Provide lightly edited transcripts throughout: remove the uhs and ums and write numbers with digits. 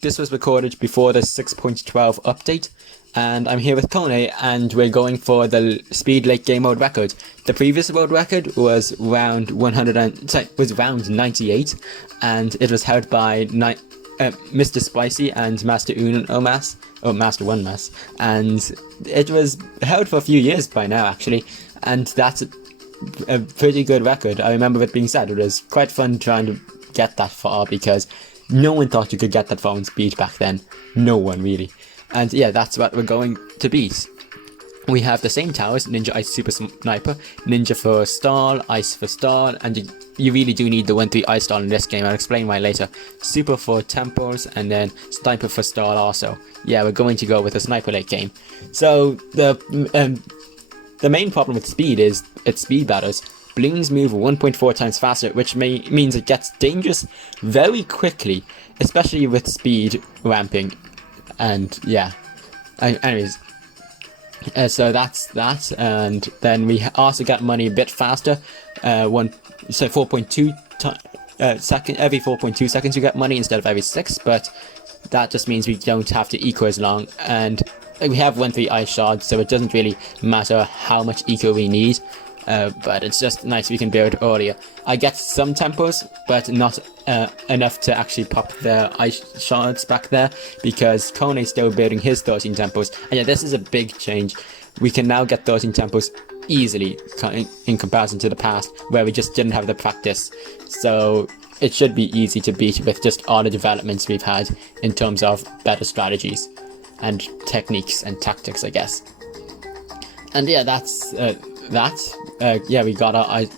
this was recorded before the 6.12 update, and I'm here with Koenee, and we're going for the speed late game mode record. The previous world record was round 98, and it was held by Mr Spicy and Master1mas, and it was held for a few years by now actually, and that's a pretty good record. I remember it being said it was quite fun trying to get that far because no one thought you could get that far in speed back then. No one really. And yeah, that's what we're going to beat. We have the same towers: Ninja, Ice, Super Sniper, Ninja for stall, Ice for stall, and you really do need the 1-3 Ice stall in this game. I'll explain why later. Super for temples, and then Sniper for stall also. Yeah, we're going to go with a Sniper late game. So the main problem with speed is its speed battles. Bloons move 1.4 times faster, which means it gets dangerous very quickly, especially with speed ramping. And yeah, anyways, so that's that. And then we also get money a bit faster. 4.2 second, every 4.2 seconds you get money instead of every 6, but that just means we don't have to eco as long. And we have 1-3 ice shards, so it doesn't really matter how much eco we need. But it's just nice we can build earlier. I get some tempos, but not enough to actually pop the ice shards back there, because Koenee's still building his 13 tempos. And yeah, this is a big change. We can now get 13 tempos easily in comparison to the past, where we just didn't have the practice. So it should be easy to beat with just all the developments we've had in terms of better strategies and techniques and tactics, I guess. And yeah, that's yeah, we got our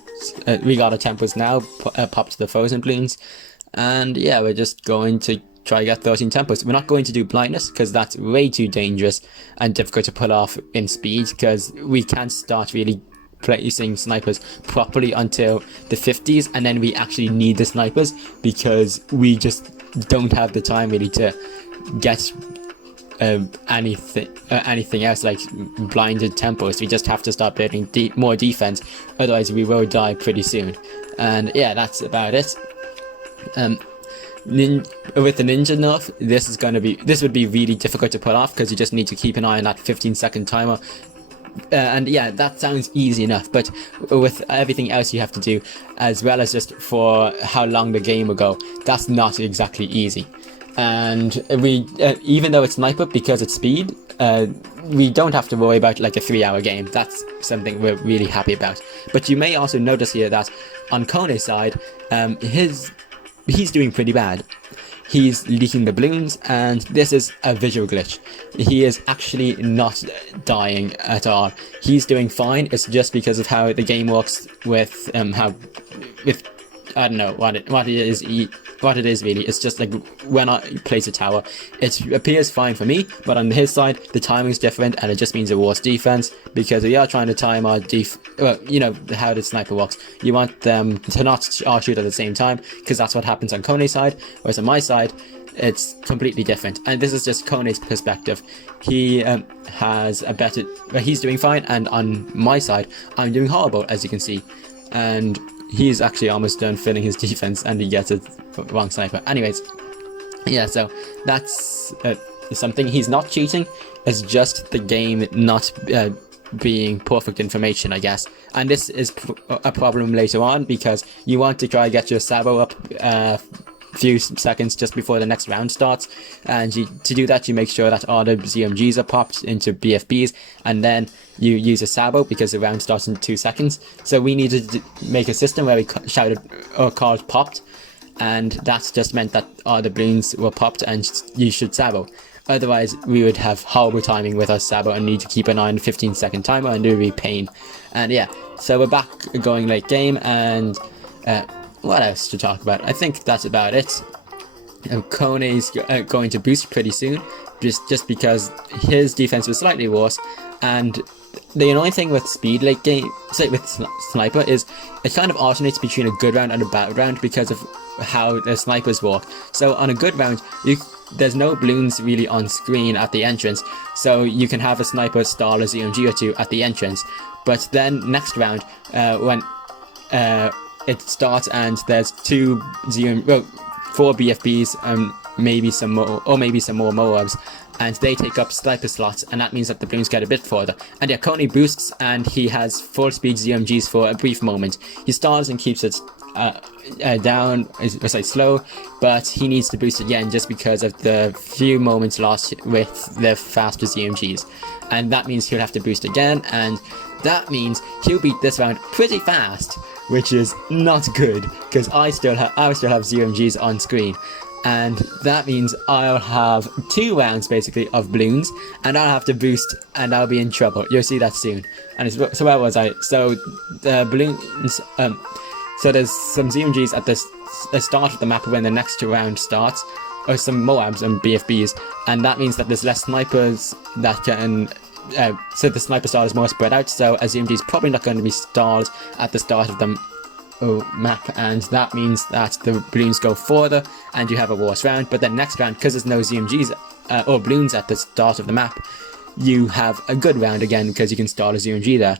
tempos now popped the frozen bloons, and yeah, we're just going to try get 13 tempos. We're not going to do blindness because that's way too dangerous and difficult to pull off in speed, because we can't start really placing snipers properly until the 50s, and then we actually need the snipers because we just don't have the time really to get anything else like blinded tempos. We just have to start building more defense, otherwise we will die pretty soon. And yeah, that's about it. With the ninja nerf, this would be really difficult to pull off, because you just need to keep an eye on that 15-second timer. And yeah, that sounds easy enough, but with everything else you have to do, as well as just for how long the game will go, that's not exactly easy. And we, even though it's sniper, because it's speed, we don't have to worry about like a 3-hour game. That's something we're really happy about. But you may also notice here that on Koenee's side, he's doing pretty bad. He's leaking the balloons, and this is a visual glitch. He is actually not dying at all. He's doing fine. It's just because of how the game works with I don't know what it is really. It's just like when I place a tower, it appears fine for me, but on his side the timing is different, and it just means a worse defense, because we are trying to time our well, you know how the sniper works. You want them to not all shoot at the same time, because that's what happens on Koenee's side, whereas on my side it's completely different. And this is just Koenee's perspective. He has a better, he's doing fine, and on my side I'm doing horrible, as you can see. And he's actually almost done filling his defense, and he gets a wrong sniper. Anyways, yeah, so that's something. He's not cheating, it's just the game not being perfect information, I guess. And this is a problem later on, because you want to try get your Sabo up few seconds just before the next round starts, and to do that you make sure that all the ZMGs are popped into BFBs, and then you use a Sabo because the round starts in 2 seconds. So we needed to make a system where we shouted or called popped, and that's just meant that all the balloons were popped and you should Sabo. Otherwise we would have horrible timing with our Sabo and need to keep an eye on the 15-second timer, and it would be pain. And yeah, so we're back going late game, and what else to talk about? I think that's about it. Koenee's going to boost pretty soon, just because his defense was slightly worse. And the annoying thing with speed late game, with sniper, is it kind of alternates between a good round and a bad round because of how the snipers work. So on a good round, there's no balloons really on screen at the entrance, so you can have a sniper stall a ZMG or two at the entrance. But then next round, when it starts and there's 4 BFBs maybe some more, or maybe some more Moabs, and they take up sniper slots, and that means that the Bloons get a bit further. And yeah, Koenee boosts, and he has full speed ZMGs for a brief moment. He stalls and keeps it down, let's say slow, but he needs to boost again just because of the few moments lost with the faster ZMGs. And that means he'll have to boost again, and that means he'll beat this round pretty fast, which is not good, because I still have ZMGs on screen. And that means I'll have 2 rounds basically of Bloons, and I'll have to boost, and I'll be in trouble. You'll see that soon. And so where was I? So the Bloons, so there's some ZMGs at the start of the map when the next round starts, or some Moabs and BFBs, and that means that there's less snipers that can. So the sniper stall is more spread out, so a ZMG is probably not going to be stalled at the start of the map, and that means that the Bloons go further and you have a worse round. But then next round, because there's no ZMGs or Bloons at the start of the map, you have a good round again because you can stall a ZMG there.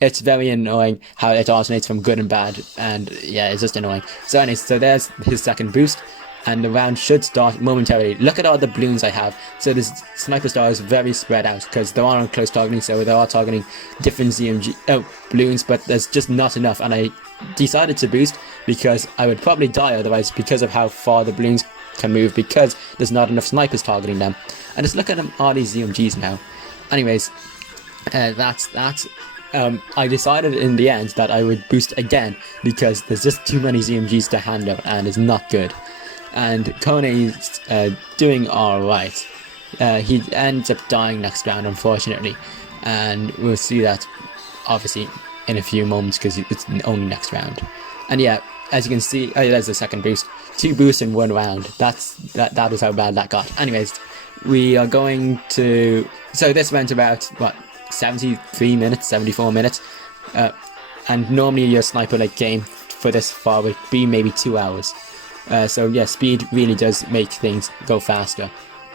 It's very annoying how it alternates from good and bad, and yeah, it's just annoying. So anyways, so there's his second boost, and the round should start momentarily. Look at all the Bloons I have. So this sniper star is very spread out because they're all on close targeting, so they're all targeting different Bloons, but there's just not enough, and I decided to boost because I would probably die otherwise because of how far the Bloons can move, because there's not enough snipers targeting them. And just look at all these ZMGs now. Anyways, that's that. I decided in the end that I would boost again because there's just too many ZMGs to handle, and it's not good. And Koenee's doing alright. He ends up dying next round, unfortunately, and we'll see that obviously in a few moments because it's only next round. And yeah, as you can see, there's the second boost. 2 boosts in 1 round. That is how bad that got. Anyways, we are going to. So this went about what, 73 minutes, 74 minutes, and normally your sniper like game for this far would be maybe 2 hours. So yeah, speed really does make things go faster.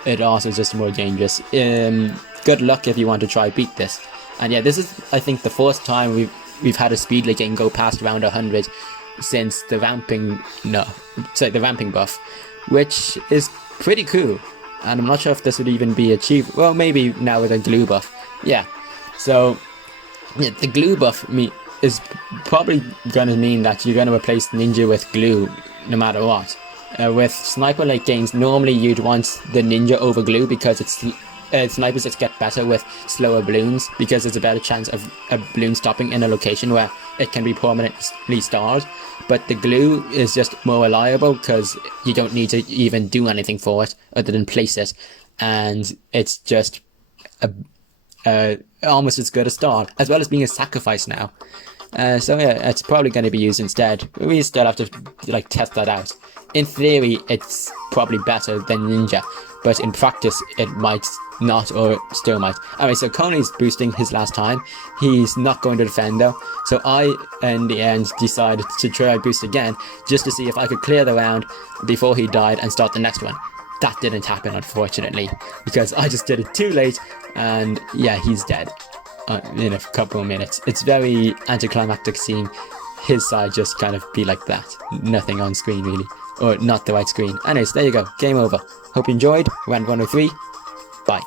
It also is just more dangerous. Good luck if you want to try beat this. And yeah, this is, I think, the first time we've had a speed like game go past around 100 since the ramping buff, which is pretty cool. And I'm not sure if this would even be achieved. Well, maybe now with a glue buff. Yeah. So yeah, the glue buff is probably gonna mean that you're gonna replace Ninja with glue no matter what. With sniper late games, normally you'd want the Ninja over glue because it's snipers just get better with slower Bloons because there's a better chance of a Bloon stopping in a location where it can be permanently stalled. But the glue is just more reliable because you don't need to even do anything for it other than place it, and it's just almost as good a start, as well as being a sacrifice now. So yeah, it's probably going to be used instead. We still have to like test that out. In theory, it's probably better than Ninja, but in practice, it might not, or still might. Anyway, so Koenee's boosting his last time. He's not going to defend though. So I, in the end, decided to try boost again, just to see if I could clear the round before he died and start the next one. That didn't happen, unfortunately, because I just did it too late, and yeah, he's dead in a couple of minutes. It's very anticlimactic seeing his side just kind of be like that. Nothing on screen, really. Or not the right screen. Anyways, there you go. Game over. Hope you enjoyed. Round 103. Bye.